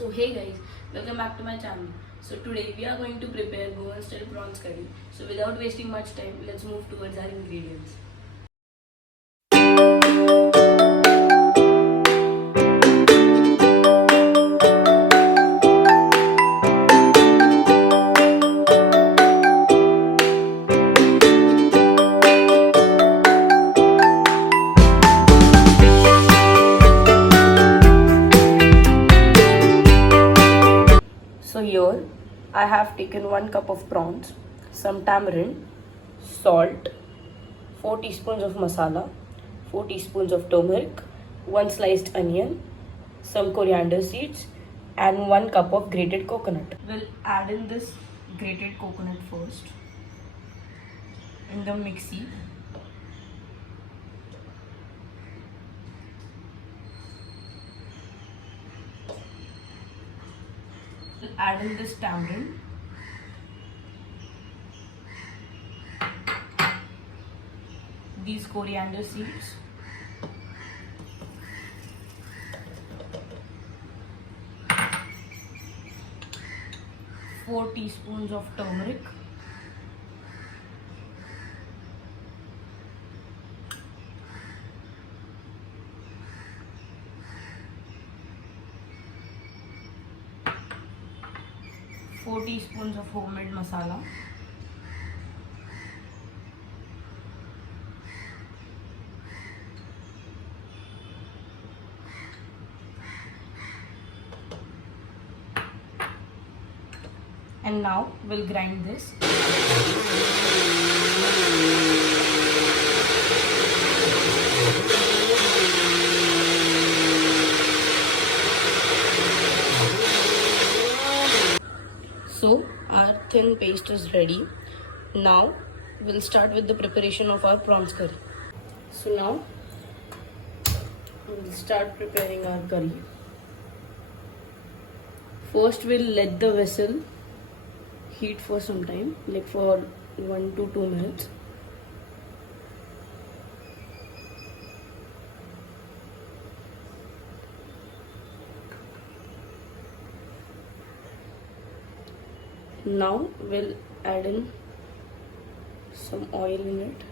So hey guys, welcome back to my channel. So today we are going to prepare Goan style prawns curry. So without wasting much time, let's move towards our ingredients. So here I have taken 1 cup of prawns, some tamarind, salt, 4 teaspoons of masala, 4 teaspoons of turmeric, 1 sliced onion, some coriander seeds and 1 cup of grated coconut. We'll add in this grated coconut first in the mixie. We'll add in this tamarind. These coriander seeds. Four teaspoons of turmeric. Four teaspoons of homemade masala. And now we'll grind this. So our thin paste is ready. Now we'll start with the preparation of our prawns curry. So now we'll start preparing our curry. First we'll let the vessel heat for some time, like for 1 to 2 minutes. Now we'll add in some oil in it.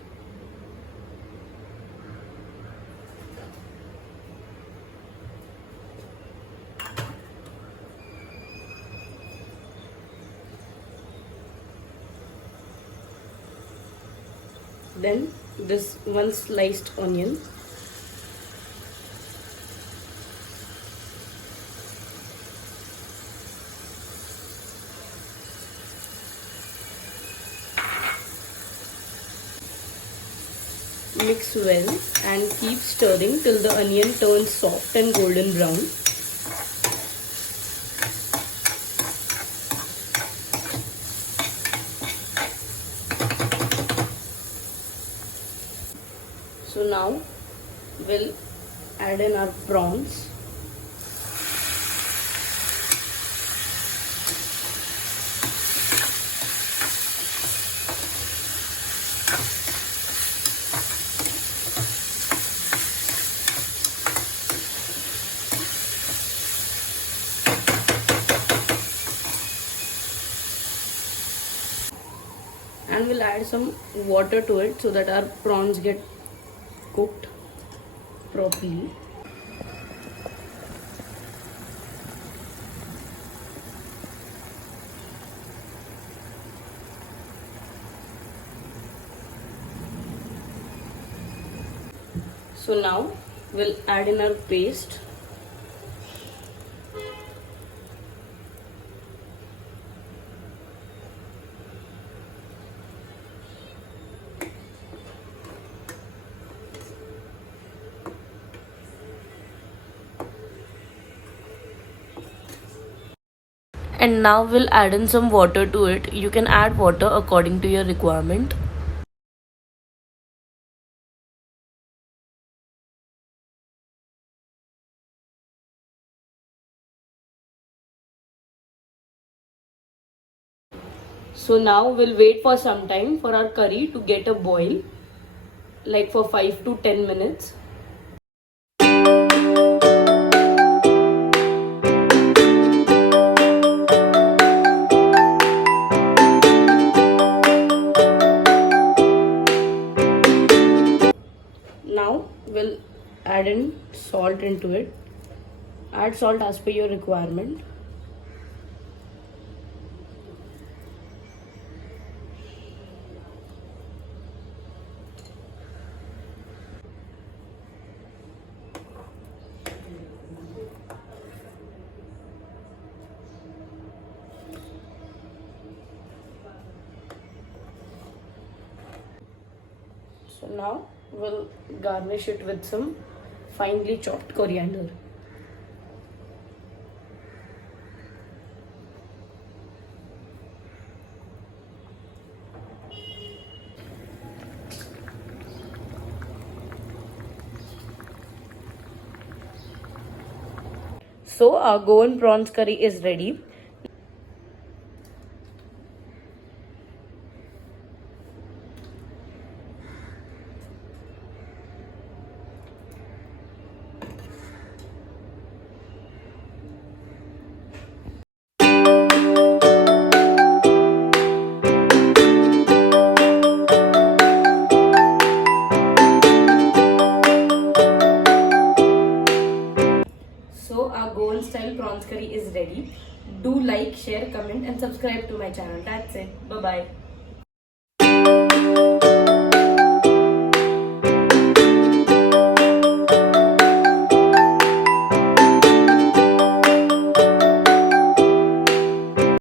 Then this 1 sliced onion. Mix well and keep stirring till the onion turns soft and golden brown. So now we'll add in our prawns. And we'll add some water to it so that our prawns get cooked properly. So now we'll add in our paste. And now we'll add in some water to it. You can add water according to your requirement. So now we'll wait for some time for our curry to get a boil, like for 5 to 10 minutes. into it. Add salt as per your requirement. So now we'll garnish it with some finely chopped coriander. So our Goan prawns curry is ready. So our Goan style prawns curry is ready. Do like, share, comment and subscribe to my channel. That's it. Bye bye.